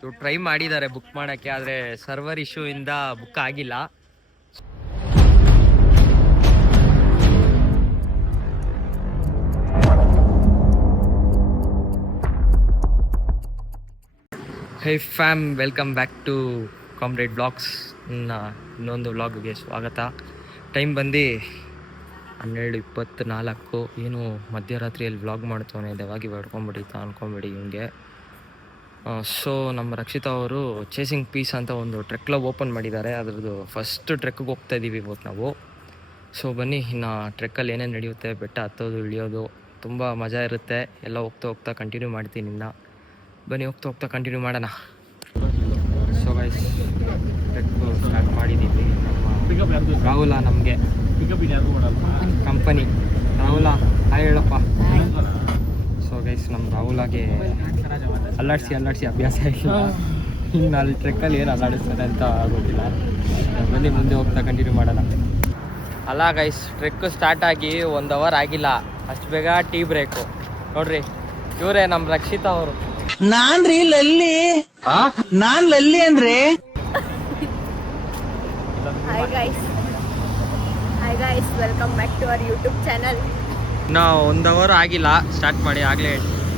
ಇವ್ರು ಟ್ರೈ ಮಾಡಿದ್ದಾರೆ ಬುಕ್ ಮಾಡೋಕ್ಕೆ, ಆದರೆ ಸರ್ವರ್ ಇಶ್ಯೂ ಇಂದ ಬುಕ್ ಆಗಿಲ್ಲ. Hey fam, welcome back to comrade blogs. ಇನ್ನೊಂದು ವ್ಲಾಗ್ಗೆ ಸ್ವಾಗತ. ಟೈಮ್ ಬಂದು 12:24. ಏನು ಮಧ್ಯರಾತ್ರಿಯಲ್ಲಿ ವ್ಲಾಗ್ ಮಾಡ್ತವನೆ, ದೆವಾಗಿ ಹೊಡ್ಕೊಂಬಿಟ್ಟಿತ್ತ ಅನ್ಕೊಂಬಿಡಿ ಹಿಂಗೆ. ಸೊ ನಮ್ಮ ರಕ್ಷಿತಾ ಅವರು ಚೇಸಿಂಗ್ ಪೀಸ್ ಅಂತ ಒಂದು ಟ್ರೆಕ್ ಕ್ಲಬ್ ಓಪನ್ ಮಾಡಿದ್ದಾರೆ. ಅದ್ರದ್ದು ಫಸ್ಟ್ ಟ್ರೆಕ್ಗೆ ಹೋಗ್ತಾ ಇದ್ದೀವಿ ಇವತ್ತು ನಾವು. ಸೊ ಬನ್ನಿ, ಇನ್ನು ಟ್ರೆಕ್ಕಲ್ಲಿ ಏನೇನು ನಡೆಯುತ್ತೆ, ಬೆಟ್ಟ ಹತ್ತೋದು ಇಳಿಯೋದು ತುಂಬ ಮಜಾ ಇರುತ್ತೆ. ಎಲ್ಲ ಹೋಗ್ತಾ ಕಂಟಿನ್ಯೂ ಮಾಡ್ತೀನಿ. ಇನ್ನು ಬನ್ನಿ, ಹೋಗ್ತಾ ಕಂಟಿನ್ಯೂ ಮಾಡೋಣ. ಸೊ ಗೈಸ್, ಟ್ರೆಕ್ಕು ಸ್ಟಾರ್ಟ್ ಮಾಡಿದ್ದೀವಿ. ನಮ್ಮ ರಾಹುಲ ನಮಗೆ ಕಂಪನಿ. ರಾಹುಲ ಹಾಯ್ ಹೇಳಪ್ಪ. ಸೊ ಗೈಸ್, ನಮ್ಮ ರಾಹುಲಾಗೆ ಅಲ್ಲಾಡಿಸಿ ಅಭ್ಯಾಸ ಇಲ್ಲ. ಇನ್ನು ಅಲ್ಲಿ ಟ್ರೆಕ್ಕಲ್ಲಿ ಏನು ಅಲ್ಲಾಡಿಸ್ತಾರೆ ಅಂತ ಗೊತ್ತಿಲ್ಲ. ಬನ್ನಿ, ಮುಂದೆ ಹೋಗ್ತಾ ಕಂಟಿನ್ಯೂ ಮಾಡೋಣ. ಅಲ್ಲ ಗೈಸ್, ಟ್ರೆಕ್ ಸ್ಟಾರ್ಟ್ ಆಗಿ 1 ಅವರ್ ಆಗಿಲ್ಲ, ಅಷ್ಟು ಬೇಗ ಟೀ ಬ್ರೇಕು. ನೋಡ್ರಿ, ಇವರೇ ನಮ್ಮ ರಕ್ಷಿತಾ ಅವರು. ನಾನ್ ಲಲ್ಲಿ ಅಂದ್ರೆ Hi guys, welcome back to our YouTube channel. ನಾವು 1 ಅವರ್ ಆಗಿಲ್ಲ ಸ್ಟಾರ್ಟ್ ಮಾಡಿ, ಆಗಲೇ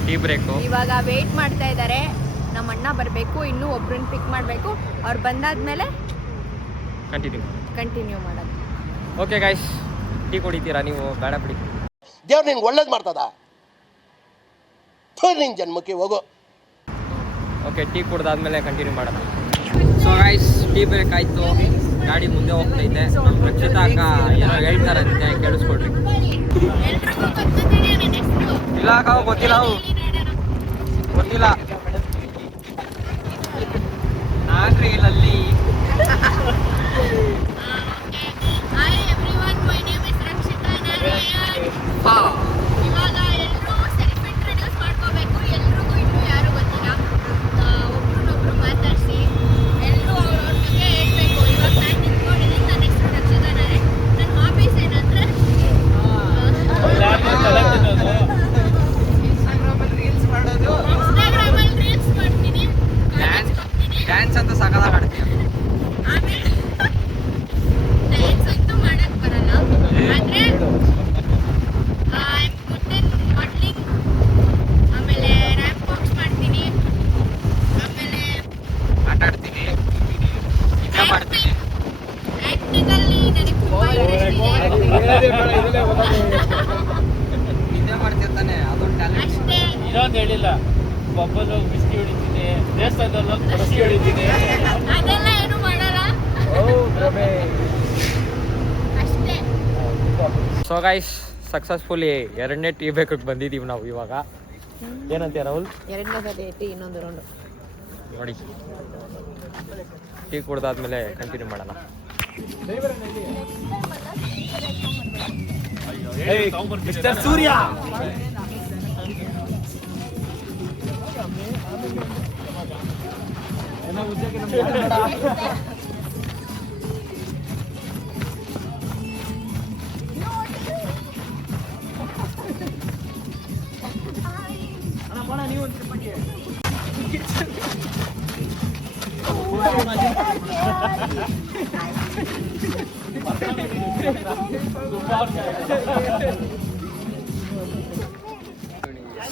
ಟೀ ಬ್ರೇಕು. ಇವಾಗ ವೇಟ್ ಮಾಡ್ತಾ ಇದ್ದಾರೆ, ನಮ್ಮ ಅಣ್ಣ ಬರಬೇಕು, ಇನ್ನೂ ಒಬ್ರನ್ನ ಪಿಕ್ ಮಾಡಬೇಕು. ಅವ್ರು ಬಂದಾದ್ಮೇಲೆ ಕಂಟಿನ್ಯೂ ಮಾಡೋದು. ಓಕೆ ಗೈಸ್, ಟೀ ಕುಡಿತೀರಾ ನೀವು? ಬೇಡ ಬಿಡಿ. ದೇವ್ರು ನಿನ್ಗೆ ಒಳ್ಳೇದು ಮಾಡ್ತದ, ನಿನ್ ಜನ್ಮಕ್ಕೆ ಹೋಗೋ. ಓಕೆ, ಟೀ ಕುಡ್ದಾದ್ಮೇಲೆ ಕಂಟಿನ್ಯೂ ಮಾಡೋಣ. ಸೊ ಗೈಸ್, ಟೀ ಬ್ರೇಕ್ ಆಯಿತು, ಗಾಡಿ ಮುಂದೆ ಹೋಗ್ತೈತೆ. ನಮ್ಮ ರಕ್ಷಿತಾ ಅಕ್ಕ ಏನೋ ಹೇಳ್ತಾರಂತೆ, ಕೇಳಿಸ್ಕೊಡ್ರಿ. ಇಲ್ಲ ಅಕ್ಕ, ಗೊತ್ತಿಲ್ಲ ನಾನ್ರಿ ಇಲ್ಲಿ. ಡ್ಯಾನ್ಸ್ ಅಂತ ಸಕಲಾಗಿ ಆಡ್ತೀಯ. ಆಟ ಆಡ್ತೀನಿ, ನಿದ್ದೆ ಮಾಡ್ತೀನಿ. ನಿದ್ದೆ ಮಾಡ್ತಿರ್ತಾನೆ, ಅದೊಂದು ಟ್ಯಾಲೆಂಟ್. ಇನ್ನೊಂದು ಹೇಳಿಲ್ಲ, ಬಬ್ಬಲು ಬಿಸ್ಕಿ ಹೊಡಿತೀನಿ, ದೇವಸ್ಥಾನದಲ್ಲೂ ಬಿಸ್ಕಿ ಹೊಡಿತೀನಿ. ಅದೆಲ್ಲ ಏನು ಮಾಡಲ್ಲ. ಸೊ ಗೈಸ್, ಸಕ್ಸಸ್ಫುಲಿ 2ನೇ ಟೀ ಬ್ರೇಕ್ಗೆ ಬಂದಿದ್ದೀವಿ ನಾವು ಇವಾಗ. ಏನಂತೀಯ ರಾಹುಲ್? 2ನೇ ಸತಿ ಐತಿ, ಇನ್ನೊಂದು ರೌಂಡ್ ನೋಡಿ. ಟೀ ಕುಡ್ದಾದ್ಮೇಲೆ ಕಂಟಿನ್ಯೂ ಮಾಡೋಣ. ಮಿಸ್ಟರ್ ಸೂರ್ಯ,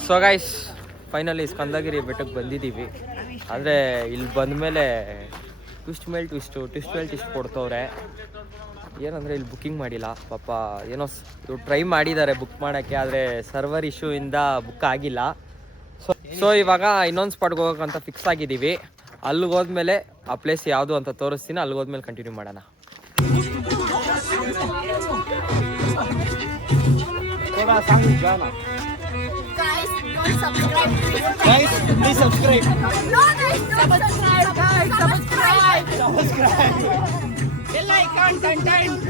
ಸೊ ಗೈಸ್, ಫೈನಲಿ ಸ್ಕಂದಗಿರಿ ಬೆಟ್ಟಕ್ಕೆ ಬಂದಿದ್ದೀವಿ. ಆದರೆ ಇಲ್ಲಿ ಬಂದಮೇಲೆ ಟ್ವಿಸ್ಟ್ ಮೇಲೆ ಟ್ವಿಸ್ಟ್ ಕೊಡ್ತವ್ರೆ. ಏನಂದರೆ ಇಲ್ಲಿ ಬುಕ್ಕಿಂಗ್ ಮಾಡಿಲ್ಲ ಪಾಪ. ಏನೋ ಇವ್ರು ಟ್ರೈ ಮಾಡಿದ್ದಾರೆ ಬುಕ್ ಮಾಡೋಕ್ಕೆ, ಆದರೆ ಸರ್ವರ್ ಇಶ್ಯೂ ಇಂದ ಬುಕ್ ಆಗಿಲ್ಲ. ಸೊ ಇವಾಗ ಇನ್ನೊಂದು ಸ್ಪಾಟ್ಗೆ ಹೋಗೋಕ್ಕಂತ ಫಿಕ್ಸ್ ಆಗಿದ್ದೀವಿ. ಅಲ್ಲಿಗೆ ಹೋದ್ಮೇಲೆ ಆ ಪ್ಲೇಸ್ ಯಾವುದು ಅಂತ ತೋರಿಸ್ತೀನಿ. ಅಲ್ಲಿಗೆ ಹೋದ್ಮೇಲೆ ಕಂಟಿನ್ಯೂ ಮಾಡೋಣ. Guys, please subscribe. No, guys, don't subscribe, guys. Subscribe. Bell icon content.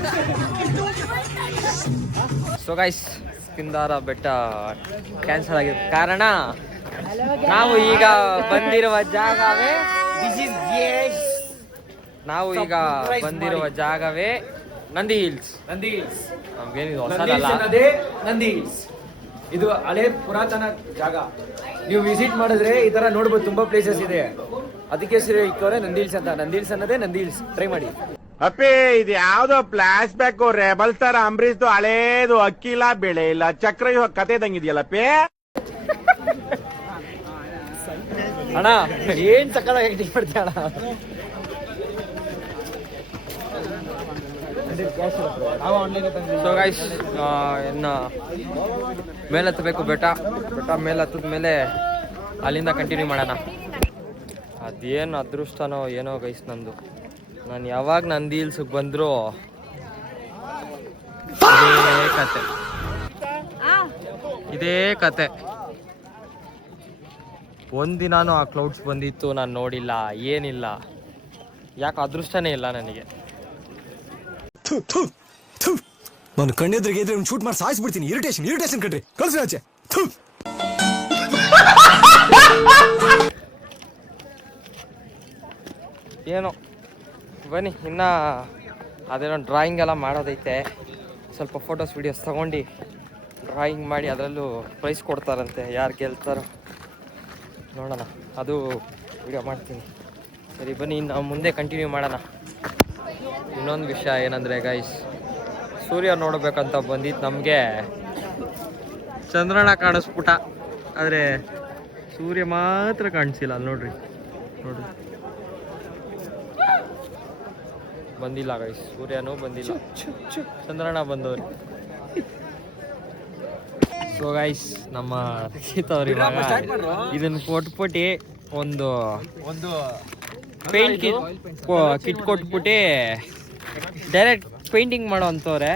So guys, ಸ್ಕಿಂದಾರ ಬೆಟ್ಟ ಕ್ಯಾನ್ಸಲ್ ಆಗಿರೋ ಕಾರಣ ನಾವು ಈಗ ಬಂದಿರುವ ಜಾಗವೇ ನಂದಿ ಹಿಲ್ಸ್. ನಮ್ಗೇನಿದು ಹೊಸದಲ್ಲ, ನಂದಿ ಹಿಲ್ಸ್ ಇದು ಹಳೆ ಪುರಾತನ ಜಾಗ. ನೀವು ವಿಸಿಟ್ ಮಾಡಿದ್ರೆ ಈ ತರ ನೋಡ್ಬೋದು, ತುಂಬಾ ಪ್ಲೇಸಸ್ ಇದೆ. ಅದಕ್ಕೆ ಹೆಸರು ಇಕ್ಕವ್ರೆ ನಂದಿ ಹಿಲ್ಸ್ ಅಂತ. ನಂದಿ ಹಿಲ್ಸ್ ಅನ್ನೋದೇ ನಂದಿ ಹಿಲ್ಸ್, ಟ್ರೈ ಮಾಡಿ. ಅಪ್ಪಿ ಇದು ಯಾವ್ದೋ ಫ್ಲಾಶ್ ಬ್ಯಾಕ್ ರೆಬಲ್ ಸ್ಟಾರ್ ಅಂಬರೀಶ್ದು ಹಳೇದು ಅಕ್ಕಿ ಇಲ್ಲ ಬೆಳೆ ಇಲ್ಲ ಚಕ್ರ ಕತೆ ಇದಂಗಿದೆಯಲ್ಲಪ್ಪಿ. ಅಣ್ಣ ಏನ್ ಸಕ್ಕತ್ತಾಗಿ ಆಕ್ಟಿಂಗ್ ಮಾಡ್ತೀಯ ಅಣ್ಣ. ಸೊ ಗೈಸ್ ಇನ್ನು ಮೇಲೆ ಹತ್ತಬೇಕು, ಬೆಟ್ಟ ಮೇಲೆ ಹತ್ತದ ಮೇಲೆ ಅಲ್ಲಿಂದ ಕಂಟಿನ್ಯೂ ಮಾಡೋಣ. ಅದೇನು ಅದೃಷ್ಟನೋ ಏನೋ ಗೈಸ್ ನಂದು. ನಾನು ಯಾವಾಗ ನಂದಿ ಹಿಲ್ಸಿಗೆ ಬಂದರೂ ಇದೇ ಕತೆ. ಒಂದಿನಾನು ಆ ಕ್ಲೌಡ್ಸ್ ಬಂದಿತ್ತು, ನಾನು ನೋಡಿಲ್ಲ, ಏನಿಲ್ಲ. ಯಾಕೆ ಅದೃಷ್ಟನೇ ಇಲ್ಲ ನನಗೆ. ನಾನು ಕಣ್ಣೆದ್ರಿಗೆ ಇದ್ರೆ ಶೂಟ್ ಮಾಡಿ ಸಾಯಿಸ್ಬಿಡ್ತೀನಿ. ಇರಿಟೇಷನ್ ಕಣ್ರಿ, ಕಳ್ಸಿ ಆಚೆ. ಏನೋ ಬನ್ನಿ, ಇನ್ನು ಅದೇನೋ ಡ್ರಾಯಿಂಗ್ ಎಲ್ಲ ಮಾಡೋದೈತೆ. ಸ್ವಲ್ಪ ಫೋಟೋಸ್ ವೀಡಿಯೋಸ್ ತಗೊಂಡು ಡ್ರಾಯಿಂಗ್ ಮಾಡಿ ಅದರಲ್ಲೂ ಪ್ರೈಸ್ ಕೊಡ್ತಾರಂತೆ. ಯಾರು ಗೆಲ್ತಾರೋ ನೋಡೋಣ, ಅದು ವಿಡಿಯೋ ಮಾಡ್ತೀನಿ. ಸರಿ ಬನ್ನಿ, ಇನ್ನು ಮುಂದೆ ಕಂಟಿನ್ಯೂ ಮಾಡೋಣ. ಇನ್ನೊಂದು ವಿಷಯ ಏನಂದರೆ ಗೈಸ್, ಸೂರ್ಯ ನೋಡಬೇಕಂತ ಬಂದಿದ್ದು ನಮಗೆ ಚಂದ್ರನ ಕಾಣಿಸ್ಬಿಟ್ಟ, ಆದರೆ ಸೂರ್ಯ ಮಾತ್ರ ಕಾಣಿಸಿಲ್ಲ. ಅಲ್ಲಿ ನೋಡ್ರಿ ಬಂದಿಲ್ಲ ಗೈಸ್, ಸೂರ್ಯನೂ ಬಂದಿಲ್ಲ, ಚಂದ್ರನ ಬಂದವ್ರಿ. ಸೊ ಗೈಸ್, ನಮ್ಮ ರಕ್ಷಿತ್ ಅವ್ರು ಇವಾಗ ಇದನ್ನು ಕೊಟ್ಬಿಟ್ಟು ಒಂದು ಪೇಂಟ್ ಕಿಟ್ ಕೊಟ್ಬಿಟ್ಟು ಡೈರೆಕ್ಟ್ ಪೇಂಟಿಂಗ್ ಮಾಡೋ ಅಂತವ್ರೆ.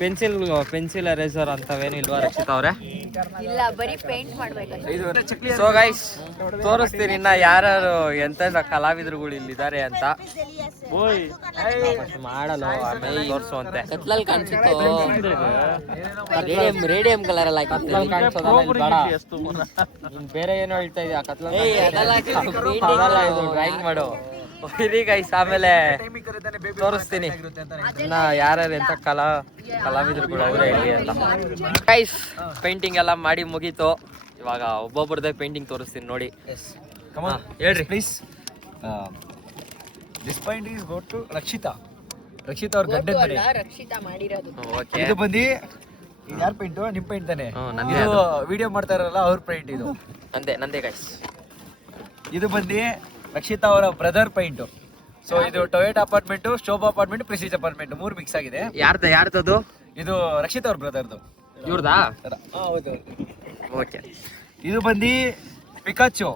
ಪೆನ್ಸಿಲ್ ಎರೇಸರ್ ಅಂತವೇನು ಇಲ್ವಾ ರಕ್ಷಿತ್ ಅವ್ರೆ? ಇಲ್ಲ, ಬರೀ ಪೇಂಟ್ ಮಾಡ್ಬೇಕು. ಸೊ ಗೈಸ್, ತೋರಿಸ್ತೀನಿ ಇನ್ನ ಯಾರು ಎಂತೆಂತ ಕಲಾವಿದರುಗಳು ಇಲ್ಲಿದ್ದಾರೆ ಅಂತ. ಮಾಡಲು ಆಮೇಲೆ ತೋರಿಸುವಂತೆ. ರೇಡಿಯಂ ಕಲರ್ ಎಲ್ಲ ಬೇರೆ ಏನೋ ಹೇಳ್ತಾ ಇದೆಯಾ? ಡ್ರಾಯಿಂಗ್ ಮಾಡು ಗೈಸ್, ಆಮೇಲೆ ತೋರಿಸ್ತೀನಿ ಇನ್ನ ಯಾರ್ಯಾರು ಎಂತ ಕಲಾವಿದರುಗಳು ಅವರೇ ಹೇಳಿ ಅಂತ. ಗೈಸ್, ಪೇಂಟಿಂಗ್ ಎಲ್ಲ ಮಾಡಿ ಮುಗೀತು. ಇವಾಗ ಒಬ್ಬೊಬ್ಬರದೇ ಪೇಂಟಿಂಗ್ ತೋರಿಸ್ತೀನಿ ನೋಡಿ. ಹೇಳ್ರಿ please. This point is go to Rakshita ಅವ್ರ ಗಂಡನ ಮನೆ. ರಕ್ಷಿತಾ ಮಾಡಿರೋದು. ಓಕೆ, ಇದು ಬಂದು ಯಾರ ಪೇಂಟು? ನಿಮ್ ಪೇಂಟ್ ತಾನೆ? ನಂದೇ. ಇದು ವಿಡಿಯೋ ಮಾಡ್ತಾ ಇರಲ್ಲ ಅವ್ರ ಪೇಂಟ್. ಇದು ನಂದೇ ಗೈಸ್. ಇದು ಬಂದು ರಕ್ಷಿತಾ ಅವರ ಬ್ರದರ್ ಪೇಂಟ್. ಸೊ ಇದು Toyota apartment, Shobha apartment, Prestige apartment 3 mix ಆಗಿದೆ. ಯಾರ್ದದು? ಇದು ರಕ್ಷಿತಾ ಅವ್ರ ಬ್ರದರ್ದು. ಇವ್ರದಾ? ಹೌದು. ಓಕೆ. ಇದು ಬಂದು ಪಿಕಾಚು.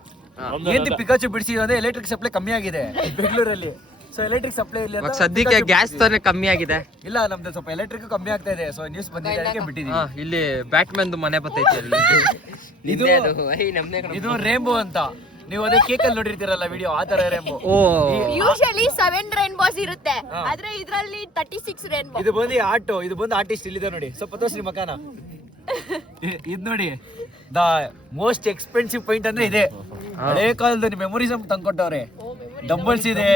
ಏನ್ ಪಿಕಾಚು ಬಿಡಿಸಿದ್ರು ಅಂದ್ರೆ ಎಲೆಕ್ಟ್ರಿಕ್ ಸಪ್ಲೈ ಕಮ್ಮಿ ಆಗಿದೆ ಬೆಂಗಳೂರಲ್ಲಿ. ಸೊ ಎಲೆಕ್ಟ್ರಿಕ್ ಸಪ್ಲೈ ಇಲ್ಲ, ಸದ್ಯಕ್ಕೆ ಗ್ಯಾಸ್ ತಾನೇ ಕಮ್ಮಿ ಆಗಿದೆ. ಇಲ್ಲ, ನಮ್ದು ಸ್ವಲ್ಪ ಎಲೆಕ್ಟ್ರಿಕ್ ಕಮ್ಮಿ ಆಗ್ತಾ ಇದೆ. ಸೊ ನ್ಯೂಸ್ ಬಂದಿದೆ, ಅದಕ್ಕೆ ಬಿಟ್ಟಿದ್ದೀವಿ. ಇಲ್ಲಿ ಬ್ಯಾಟ್ಮನ್ ಮನೆ ಬರ್ತೈತಿ ಅಲ್ಲಿ. ಇದು ರೇಂಬೋ ಅಂತ. ನೀವು ಅದೇ ಕೇಕ್ ಅಲ್ಲಿ ನೋಡಿರ್ತೀರಲ್ಲ ವಿಡಿಯೋ, ಆ ತರ ರೇಂಬೋ. ಯೂಶಲಿ 7 ರೇನ್ಬೋಸ್ ಇರುತ್ತೆ, ಆದ್ರೆ ಇದ್ರಲ್ಲಿ 36 ರೇನ್ಬೋ. ಇದು ಬಂದು ಆರ್ಟ್. ಇದು ಬಂದು ಆರ್ಟಿಸ್ಟ್ ಇಲ್ಲಿದೆ ನೋಡಿ, ಸ್ವಲ್ಪ ತೋರಿಸಿ ಮಕಾನ. ಇದು ನೋಡಿ, ದ ಮೋಸ್ಟ್ ಎಕ್ಸ್ಪೆನ್ಸಿವ್ ಪಾಯಿಂಟ್ ಅಂದ್ರೆ ಇದೆ. ಹಳೆ ಕಾಲದ ಮೆಮೊರೀಸ್ ತಂದ್ಕೊಟ್ಟವ್ರೆ. ಡಂಬಲ್ಸ್ ಇದೆ,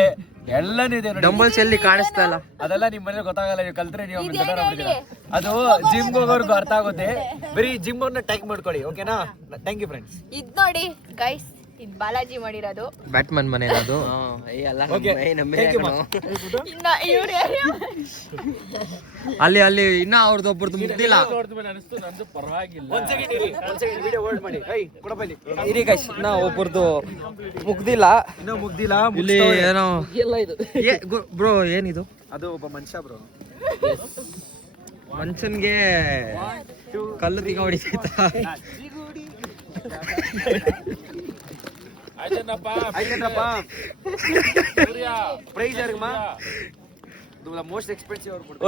ಎಲ್ಲಾನು ಇದೆ ನೋಡಿ. ಡಂಬಲ್ಸ್ ಎಲ್ಲಿ ಕಾಣಿಸ್ತಾ ಇಲ್ಲ. ಅದೆಲ್ಲ ನಿಮ್ ಮನೇಲಿ ಗೊತ್ತಾಗಲ್ಲ, ನೀವು ಕಲ್ತ್ರೆ ನೀವು ಅದು ಜಿಮ್ ಹೋಗೋರ್ಗು ಅರ್ಥ ಆಗುತ್ತೆ. ಬರೀ ಜಿಮ್ ಅವ್ರನ್ನ ಟ್ಯಾಗ್ ಮಾಡ್ಕೊಳ್ಳಿ, ಓಕೆನಾ? Thank you friends. ಇದ್ ನೋಡಿ ಗೈಸ್, ಇದ್ ಬಾಲಾಜಿ ಮಾಡಿರೋದು. ಬ್ಯಾಟ್ಮನ್ ಮನೆ ಅದು. ಅಲ್ಲಿ ಇನ್ನ ಅವ್ರದ್ದೊಬ್ಬರದ್ದು ಮುಗ್ದಿಲ್ಲ. ಇರಿ ಗೈಸ್, ಇನ್ನ ಒಬ್ಬರದು ಮುಗ್ದಿಲ್ಲ. ಇನ್ನೂ ಮುಗ್ದಿಲ್ಲ. ಇಲ್ಲಿ ಏನೋ ಬ್ರೋ, ಏನಿದು? ಅದು ಒಬ್ಬ ಮನುಷ್ಯ ಬ್ರೋ. ಮನುಷ್ಯನ್ಗೆ ಕಲ್ಲು ತಿಗ ಹೊಡಿತೈತ.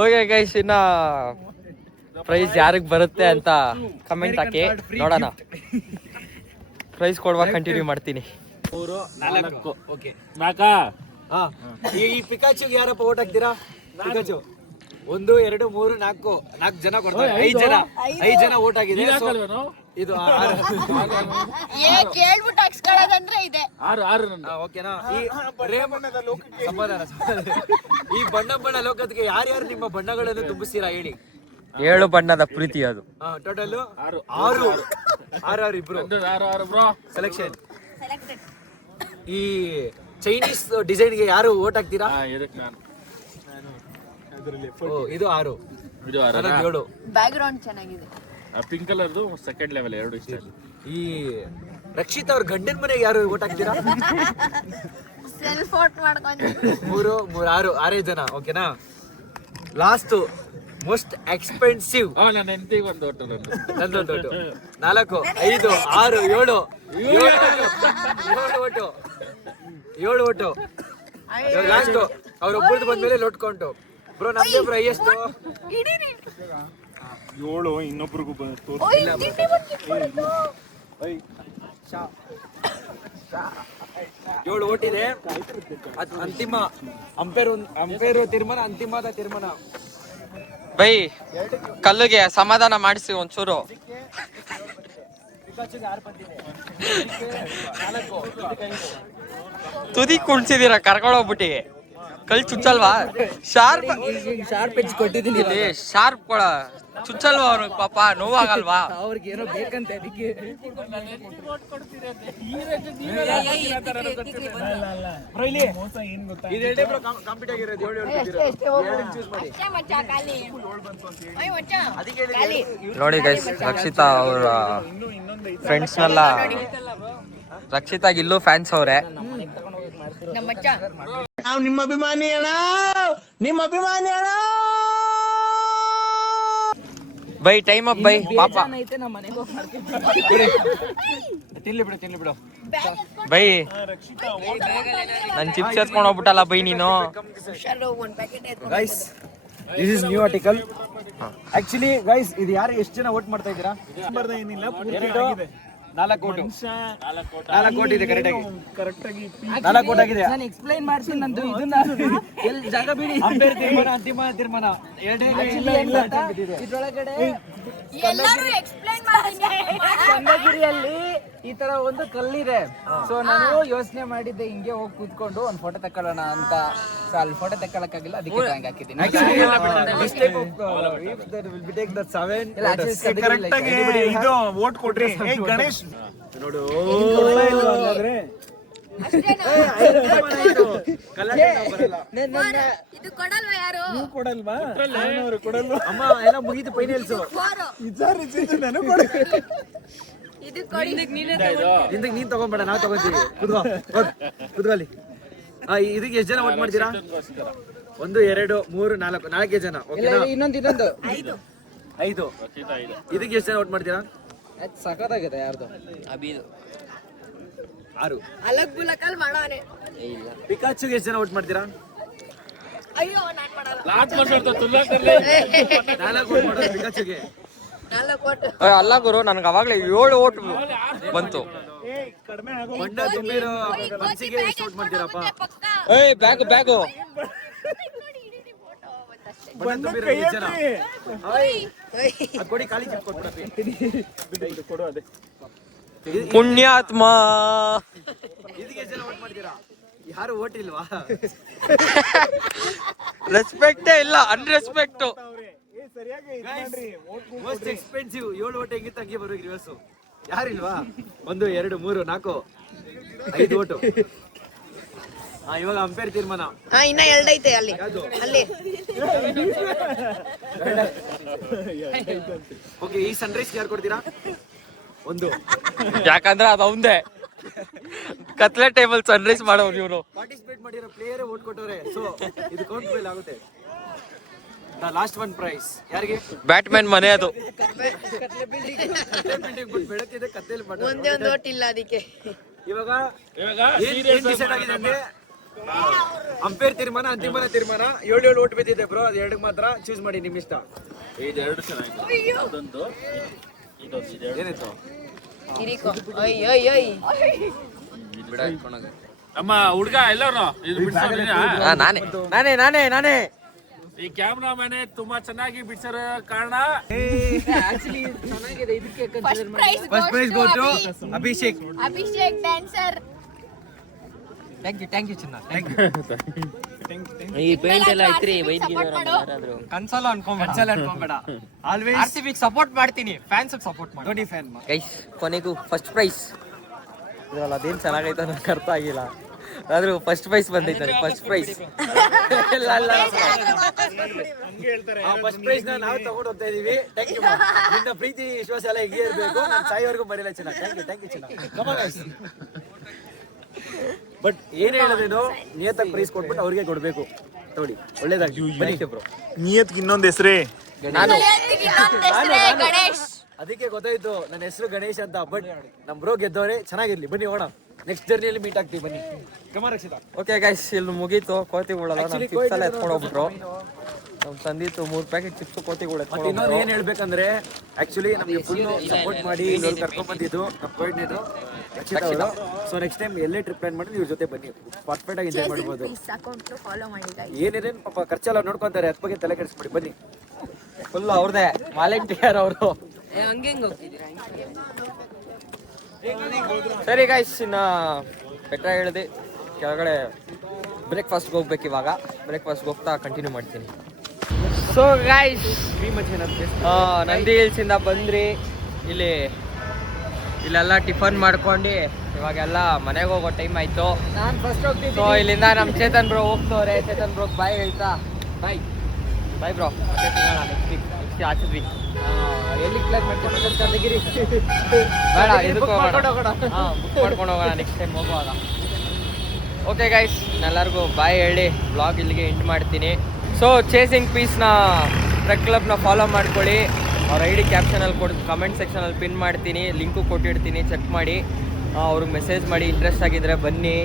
ಓಕೆ ಗೈಸ್, ಇನ್ನ ಪ್ರೈಸ್ ಯಾರಿಗೆ ಬರುತ್ತೆ ಅಂತ ಕಮೆಂಟ್ ಹಾಕಿ ನೋಡೋಣ. ಪ್ರೈಸ್ ಕೊಡುವಾಗ ಕಂಟಿನ್ಯೂ ಮಾಡ್ತೀನಿ. ಈ ಪಿಕಾಚುಗೆ ಯಾರಪ್ಪ ಓಟ್ ಹಾಕ್ತೀರಾ? ಪಿಕಾಚು 1 2 3 4 ಜನ ಕೊಡ್ತಾರೆ. 5 ಜನ ಓಟ್ ಆಗಿದೆ. ಇದು ಕೇಳ್ಬಿಟ್ಟು ಹಾಕ್ಸ್ಕೊಳ್ಳೋದಂದ್ರೆ ಇದೆ. ಓಕೆನಾ? ಈ ಬಣ್ಣ ಲೋಕಕ್ಕೆ ಯಾರ್ಯಾರು ನಿಮ್ಮ ಬಣ್ಣಗಳನ್ನು ತುಂಬಿಸ್ತೀರಾ ಹೇಳಿ. 7 ಬಣ್ಣದ ಪ್ರೀತಿ ಅದು. ಟೋಟಲ್ 6 ಇಬ್ರು ಬ್ರೋ ಸೆಲೆಕ್ಷನ್. ಈ ಚೈನೀಸ್ ಡಿಸೈನ್ಗೆ ಯಾರು ಓಟ್ ಹಾಕ್ತೀರಾ? ಇದಕ್ಕೆ ನಾನು ಇದು 6 ಇದು 7. ಬ್ಯಾಕ್ ಗ್ರೌಂಡ್ ಚೆನ್ನಾಗಿದೆ. ಪಿಂಕ್ ಕಲರ್ದು ಸೆಕೆಂಡ್ ಲೆವೆಲ್ 2 ಇಷ್ಟ. ಈ ರಕ್ಷಿತ್ ಅವ್ರ ಗಂಡನ ಮನೆಗೆ ಯಾರು ಓಟ್ ಹಾಕ್ತೀರಾ? ಸೆಲ್ಫ್ ಔಟ್ ಮಾಡ್ಕೊಂಡು 6 ಜನ. ಓಕೆನಾ? ಲಾಸ್ಟ್ ಮೋಸ್ಟ್ ಎಕ್ಸ್ಪೆನ್ಸಿವ್ ನನ್ನ ಹೆಂಡತಿಗೆ ಒಂದು ಓಟು ನಂದೊಂದು ಓಟು. 4 5 6 7 7 ಓಟು. ಲಾಸ್ಟ್ ಅವ್ರೊಬ್ಬರದ್ದು ಬಂದ್ಮೇಲೆ ಲೊಟ್ಕೊಂಡು ಬ್ರೋ ನಮ್ಗೆ ಬ್ರೋ ಎಷ್ಟು 7 ಇನ್ನೊಬ್ರಿಗೂ ಇಲ್ಲ ಏಳು ಓಟಿದೆ. ಅದು ಅಂತಿಮ ಅಂಪೇರು ತೀರ್ಮಾನ, ಅಂತಿಮದ ತೀರ್ಮಾನ. ಬೈ ಕಲ್ಲುಗೆ ಸಮಾಧಾನ ಮಾಡಿಸಿ ಒಂಚೂರು. ತುದಿ ಕುಣ್ಸಿದೀರ ಕರ್ಕೊಂಡೋಗ್ಬಿಟ್ಟಿ. ಕಲ್ ಚುಚ್ಚಲ್ವಾ? ಶಾರ್ಪ್ ಎಜ್ ಕೊಟ್ಟಿದ್ದೀನಿ. ಶಾರ್ಪ್ ಕೊಡ ಚುಚ್ಚಲ್ವಾ ಅವ್ರಿಗೆ? ಪಾಪ ನೋವಾಗಲ್ವಾ? ಅವ್ರಿಗೆ ಏನೋ ಬೇಕಂತೆ ಅದಕ್ಕೆ. ನೋಡಿ ಗೈಸ್, ರಕ್ಷಿತಾ ಅವರ ಫ್ರೆಂಡ್ಸ್ನೆಲ್ಲ ರಕ್ಷಿತಾಗ ಇಲ್ಲೂ ಫ್ಯಾನ್ಸ್ ಅವ್ರೆ. ನಾವು ನಿಮ್ಮ ಅಭಿಮಾನಿ ಅಣ್ಣ, ನಿಮ್ಮ ಅಭಿಮಾನಿ ಅಣ್ಣ. ಬೈ ಟೈಮ್ ಅಪ್ ಬೈ ಪಾಪ. ತಿನ್ಲಿ ಬಿಡು ಬೈ ನನ್ ಚಿಪ್ಸ್ ಎತ್ಕೊಂಡು ಹೋಗ್ಬಿಟ್ಟಲ್ಲ ಬೈ ನೀನು. Guys this is new article. Actually guys ಇದು ಯಾರು ಎಷ್ಟು ಜನ ವೋಟ್ ಮಾಡ್ತಾ ಇದ್ದೀರಾ? 4 ಕೋಟಿ. 4 ಕೋಟಿ ಇದೆ ಕರೆಕ್ಟ್ ಆಗಿ 4 ಕೋಟಿ ಆಗಿದೆ. ನಾನು ಎಕ್ಸ್ಪ್ಲೈನ್ ಮಾಡ್ತೀನಿ ನಂದು ಇದನ್ನ ಎಲ್ಲಿ ಜಾಗ ಬಿಡಿ. ಅಂಪೇರ್ ತೀರ್ಮಾನ, ಅಂತಿಮ ತೀರ್ಮಾನ. ಇದ್ರೊಳಗಡೆ ಎಲ್ಲರೂ ಎಕ್ಸ್ಪ್ಲೈನ್ ಮಾಡ್ತೀನಿ. ಚನ್ನಗಿರಿಯಲ್ಲಿ ಈ ತರ ಒಂದು ಕಲ್ಲಿದೆ. ಸೊ ನಾನು ಯೋಚನೆ ಮಾಡಿದ್ದೆ ಹಿಂಗೆ ಹೋಗಿ ಕೂತ್ಕೊಂಡು ಒಂದು ಫೋಟೋ ತಕೊಳ್ಳೋಣ ಅಂತ. ಸೊ ಅಲ್ಲಿ ಫೋಟೋ ತಗೊಳಕ್ಕಾಗಿಲ್ಲ, ಅದಕ್ಕೆ ಡ್ರಾಯಿಂಗ್ ಹಾಕಿದ್ದೀನಿ. ಕರೆಕ್ಟ್ ಆಗಿ ಇದು ವೋಟ್ ಕೊಡ್ರಿ. ಗಣೇಶ್ ನೋಡು ಇದು ಕೊಡಲ್ವಾ ಯಾರು? ಅಮ್ಮ ಎಲ್ಲ ಮುಗಿದು ಫೈನಲ್ಸ್. ಇದು ಕೊಡಿ. ನಿಂದಕ್ಕೆ ನೀನ್ ತಗೊಂಬೇಡ, ನಾವು ತಗೊಂತೀವಿ. ಕುದ್ರಲ್ಲಿ ಇದಕ್ಕೆ ಎಷ್ಟು ಜನ ವೋಟ್ ಮಾಡ್ತೀರಾ? 1 2 3 4 4 ಜನ. ಓಕೆನಾ? ಇನ್ನೊಂದು 5. ಇದಕ್ಕೆ ಎಷ್ಟು ಜನ ವೋಟ್ ಮಾಡ್ತೀರಾ? ಸಖತ್ತಾಗಿದೆ ಯಾರ್ದು? 6. ಅಲಗ್ ಬುಲಕಲ್ ಮಾಡೋನೆ. ಪಿಕಾಚುಗೆ ಎಷ್ಟು ಜನ ವೋಟ್ ಮಾಡ್ತೀರಾ? ಅಯ್ಯೋ ನಾನ್ ಮಾಡಲ್ಲ. 4 ವೋಟ್ ಮಾಡೋದು ಪಿಕಾಚುಗೆ. 4 ಕೋಟಿ. ಅಲ್ಲ ಗುರು, ನನ್ಗೆ ಅವಾಗ್ಲೇ 7 ಓಟ್ ಬಂತು. ಬಣ್ಣ ತುಂಬಿರೋ ಮನ್ಸಿಗೆ ಎಷ್ಟು ವೋಟ್ ಮಾಡ್ತೀರಪ್ಪ? ಏಯ್ ಬ್ಯಾಗು ಬಣ್ಣ ತುಂಬಿರೋ 8 ಜನ. ಕೊಡಿ, ಖಾಲಿ ಚಿಪ್ ಕೊಟ್ಬಿಡತ್ತೆ. ಪುಣ್ಯಾತ್ಮ. ಇದಕ್ಕೆ ಎಷ್ಟು ಜನ ವೋಟ್ ಮಾಡ್ತೀರಾ? ಯಾರು ವೋಟ್ ಇಲ್ವಾ? ರೆಸ್ಪೆಕ್ಟೇ ಇಲ್ಲ, ಅನ್ರೆಸ್ಪೆಕ್ಟ್. ಮೋಸ್ಟ್ ಎಕ್ಸ್ಪೆನ್ಸಿವ್ 7 ವೋಟ್ ಹೆಂಗಿತ್ತು ಹಂಗೆ ಬರೋ ರಿವರ್ಸು. ಯಾರಿಲ್ವಾ? 1 2 3 4 5 ವೋಟು. ಇವಾಗ ಅಂಪೇರ್ ತೀರ್ಮಾನ. ಇನ್ನ 2 ಐತೆ ಅಲ್ಲಿ. ಓಕೆ, ಈ ಸನ್ರೈಸ್ ಯಾರು ಕೊಡ್ತೀರಾ? 1. ಯಾಕಂದ್ರೆ ಅದು ಅವಂದೇ ಕತ್ಲೆ ಟೇಬಲ್ ಸನ್ರೈಸ್ ಮಾಡೋರು ಇವ್ರು. ಪಾರ್ಟಿಸಿಪೇಟ್ ಮಾಡಿರೋ ಪ್ಲೇಯರ್ ವೋಟ್ ಕೊಟ್ಟವ್ರೆ. ಸೊ ಇದು ಕೌಂಟ್ ಫೇಲ್ ಆಗುತ್ತೆ. ಲಾಸ್ಟ್ 1 ಪ್ರೈಸ್ ಯಾರಿಗೆ? ಬ್ಯಾಟ್ಮನ್ ಮನೆ ಅದು. ಬೆಳಕಿದೆ ಕತ್ತೇಲಿ ಒಂದೇ ಒಂದು ಓಟ್ ಇಲ್ಲ ಅದಕ್ಕೆ. ಇವಾಗ ಏನ್ ಡಿಸೈಡ್ ಆಗಿದೆ ಅಂದ್ರೆ ಅಂಪೇರ್ ತೀರ್ಮಾನ, ಅಂತಿಮ ತೀರ್ಮಾನ. 7 ಓಟ್ ಬಿದ್ದಿದೆ ಬ್ರೋ. ಅದು 2 ಮಾತ್ರ ಚೂಸ್ ಮಾಡಿ, ನಿಮ್ ಇಷ್ಟ. ಇದೆರಡು ಚೆನ್ನಾಗಿದೆ. ಅದೊಂದು ಏನಾಯ್ತು? ಇರಿಕೋ. ಅಯ್ಯೋ ನಮ್ಮ ಹುಡುಗ ಎಲ್ಲರೂ ಇದು ಬಿಡ್ಸೋಣ. ನಾನೇ ಈ ಕ್ಯಾಮ್ರಾ ಮ್ಯಾನೆ ತುಂಬಾ ಚೆನ್ನಾಗಿ ಬಿಡ್ಸೋ ಕಾರಣ ಆಕ್ಚುಲಿ ಚೆನ್ನಾಗಿದೆ. ಇದಕ್ಕೆ first prize first prize go to Abhishek dancer. Thank you ಚಿನ್ನ. ಈ ಪೇಂಟ್ ಎಲ್ಲ ಐತ್ರಿ ಕನ್ಸಲ್ಲ ಅನ್ಕೊಂಬೇಡ. ಆಲ್ವೇಸ್ RCB ಸಪೋರ್ಟ್ ಮಾಡ್ತೀನಿ, ಫ್ಯಾನ್ಸ್ ಸಪೋರ್ಟ್ ಮಾಡಿ. ಧೋನಿ ಫ್ಯಾನ್. ಗೈಸ್ ಕೊನೆಗೂ ಫಸ್ಟ್ ಪ್ರೈಸ್ ಇದ್ರಲ್ಲ, ಅದೇನು ಚೆನ್ನಾಗೈತೆ ನನಗೆ ಅರ್ಥ ಆಗಿಲ್ಲ. ಆದ್ರೂ ಫಸ್ಟ್ ಪ್ರೈಸ್ ಬಂದೈತೆ, ಫಸ್ಟ್ ಪ್ರೈಸ್. ಫಸ್ಟ್ ಪ್ರೈಸ್ ನಾವು ತಗೊಂಡು ಹೋಗ್ತಾ ಇದೀವಿ. Thank you. ನಿನ್ನ ಪ್ರೀತಿ ವಿಶ್ವಾಸ ಎಲ್ಲ ಹೀಗೆ ಇರಬೇಕು, ನಾನು ಸಾಯೋವರೆಗೂ ಮರೆಯಲ್ಲ ಚಿನ್ನ. ಥ್ಯಾಂಕ್ ಯು ಚಿನ್ನ. ಬಟ್ ಏನ್ ಹೇಳೋದೇನು, ನಿಯತ್ತಾಗಿ ಪ್ರೈಸ್ ಕೊಟ್ಬಿಟ್ಟು ಅವ್ರಿಗೆ ಕೊಡ್ಬೇಕು. ನೋಡಿ ಒಳ್ಳೇದಾಗಿ ಬನ್ನಿ ಬ್ರೋ. ನಿಯತ್ಗೆ ಇನ್ನೊಂದು ಹೆಸರೇ ಗಣೇಶ್. ಅದಕ್ಕೆ ಗೊತ್ತಾಯ್ತು ನನ್ನ ಹೆಸರು ಗಣೇಶ್ ಅಂತ. ಬಟ್ ನಮ್ ಬ್ರೋ ಗೆದ್ದವ್ರೆ, ಚೆನ್ನಾಗಿರ್ಲಿ. ಬನ್ನಿ ಹೋಗೋಣ, ನೆಕ್ಸ್ಟ್ ಜರ್ನಿಯಲ್ಲಿ ಮೀಟ್ ಆಗ್ತೀವಿ. ಬನ್ನಿ ರಕ್ಷಿತಾ. ಓಕೆ ಗೈಸ್, ಇಲ್ಲಿ ಮುಗೀತು ಕೋತಿಗಳಲ್ಲ. ನಮ್ಮ ಚಿಪ್ಸ್ ಎಲ್ಲ ಎತ್ಕೊಂಡು ಹೋಗ್ಬಿಟ್ರು. ನಮ್ಮ ತಂದಿತ್ತು 3 ಪ್ಯಾಕೆಟ್ ಚಿಪ್ಸ್ ಕೋತಿಗಳು ಎತ್ಕೊಂಡು ಇನ್ನೊಂದು ಏನ್ ಹೇಳ್ಬೇಕಂದ್ರೆ, ಆಕ್ಚುಲಿ ನಮ್ಗೆ ಫುಲ್ ಸಪೋರ್ಟ್ ಮಾಡಿ ಇಲ್ಲಿ ಕರ್ಕೊಂಡ್ ಬಂದಿದ್ದು ನಮ್ಮ ಕೋಆರ್ಡಿನೇಟರ್ ರಕ್ಷಿತಾ ಅವರು. ಸೊ ನೆಕ್ಸ್ಟ್ ಟೈಮ್ ಎಲ್ಲೇ ಟ್ರಿಪ್ ಪ್ಲಾನ್ ಮಾಡಿದ್ರೆ ಇವ್ರ ಜೊತೆ ಬನ್ನಿ, ಪರ್ಫೆಕ್ಟ್ ಆಗಿ ಎಂಜಾಯ್ ಮಾಡ್ಬೋದು. ಫಾಲೋ ಮಾಡಿ guys. ಏನೇನೇನು ಪಾಪ ಖರ್ಚೆಲ್ಲ ನೋಡ್ಕೊಂತಾರೆ, ಅದ್ ಬಗ್ಗೆ ತಲೆ ಕೆಡಿಸ್ಬಿಡಿ. ಬನ್ನಿ ಫುಲ್ ಅವ್ರದೇ ವಾಲಂಟಿಯರ್ ಅವರು. ಸರಿ ಗೈಸ್, ಇನ್ನು ಬೆಟ್ಟ ಹೇಳಿದೆ ಕೆಳಗಡೆ ಬ್ರೇಕ್ಫಾಸ್ಟ್ಗೆ ಹೋಗ್ಬೇಕು. ಇವಾಗ ಬ್ರೇಕ್ಫಾಸ್ಟ್ಗೆ ಹೋಗ್ತಾ ಕಂಟಿನ್ಯೂ ಮಾಡ್ತೀನಿ. ಸೊ ಗೈಸ್, ನಂದಿ ಹಿಲ್ಸಿಂದ ಬಂದ್ರಿ, ಇಲ್ಲೆಲ್ಲ ಟಿಫನ್ ಮಾಡ್ಕೊಂಡು ಇವಾಗೆಲ್ಲ ಮನೆಗೆ ಹೋಗೋ ಟೈಮ್ ಆಯ್ತು. ನಾನು ಫಸ್ಟ್ ಹೋಗ್ತಿದ್ದೆ. ಸೊ ಇಲ್ಲಿಂದ ನಮ್ಮ ಚೇತನ್ ಬ್ರೋ ಹೋಗ್ತವ್ರೆ. ಚೇತನ್ ಬ್ರೋಗ್ ಬಾಯ್ ಹೇಳ್ತಾ ಬಾಯ್ ಬ್ರೋ. ಮತ್ತೆ ಸಿಗೋಣ ನೆಕ್ಸ್ಟ್ ವೀಕ್. ಎಲ್ಲಿ ಕ್ಲಿಯರ್ ಮಾಡ್ಕೊಂಡು ಚಂದಗಿರಿ ಬೇಡ, ಇದಕ್ಕೆ ಬುಕ್ ಮಾಡ್ಕೊಂಡು ಹೋಗೋಣ ನೆಕ್ಸ್ಟ್ ಟೈಮ್ ಹೋಗುವಾಗ. ಓಕೆ ಗೈಸ್, ಎಲ್ಲರಿಗೂ ಬಾಯ್ ಹೇಳಿ ಬ್ಲಾಗ್ ಇಲ್ಲಿಗೆ ಎಂಡ್ ಮಾಡ್ತೀನಿ. ಸೊ ಚೇಸಿಂಗ್ ಪೀಸ್ನ ಟ್ರೆಕ್ ಕ್ಲಬ್ನ ಫಾಲೋ ಮಾಡ್ಕೊಳ್ಳಿ. ಅವ್ರ ID ಕ್ಯಾಪ್ಷನಲ್ಲಿ ಕಮೆಂಟ್ ಸೆಕ್ಷನಲ್ಲಿ ಪಿನ್ ಮಾಡ್ತೀನಿ, ಲಿಂಕು ಕೊಟ್ಟಿರ್ತೀನಿ, ಚೆಕ್ ಮಾಡಿ. ಅವ್ರಿಗೆ ಮೆಸೇಜ್ ಮಾಡಿ, ಇಂಟ್ರೆಸ್ಟ್ ಆಗಿದ್ರೆ ಬನ್ನಿ,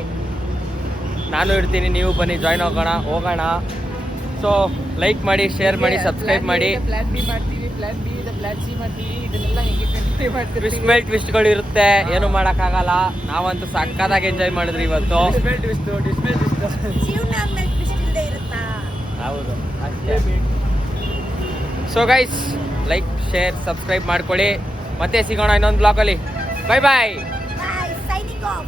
ನಾನು ಇರ್ತೀನಿ, ನೀವು ಬನ್ನಿ, ಜಾಯ್ನ್ ಹೋಗೋಣ. ಸೊ ಲೈಕ್ ಮಾಡಿ, ಶೇರ್ ಮಾಡಿ, ಸಬ್ಸ್ಕ್ರೈಬ್ ಮಾಡಿ. ಪ್ಲಾನ್ ಬಿ ಮಾಡ್ತೀವಿ, ಪ್ಲಾನ್ ಬಿ ಇದೆ, ಪ್ಲಾನ್ ಸಿ ಮಾಡ್ತೀವಿ. ಇದನ್ನೆಲ್ಲ ಹೆಂಗೆ ಕಂಟಿನ್ಯೂ ಮಾಡ್ತೀವಿ. ಟ್ವಿಸ್ಟ್ ಮೇಲೆ ಟ್ವಿಸ್ಟ್ಗಳು ಇರುತ್ತೆ, ಏನು ಮಾಡೋಕ್ಕಾಗಲ್ಲ. ನಾವಂತೂ ಸಕ್ಕತ್ತಾಗಿ ಎಂಜಾಯ್ ಮಾಡಿದ್ರಿ ಇವತ್ತು. ಜೀವನ ಆದ್ಮೇಲೆ twist ಇಲ್ದೇ ಇರುತ್ತಾ? ಹೌದು ಅಷ್ಟೇ. So guys, like share subscribe ಮಾಡ್ಕೊಳ್ಳಿ. ಮತ್ತೆ ಸಿಗೋಣ ಇನ್ನೊಂದು ಬ್ಲಾಗಲ್ಲಿ. Bye bye. Bye, signing off.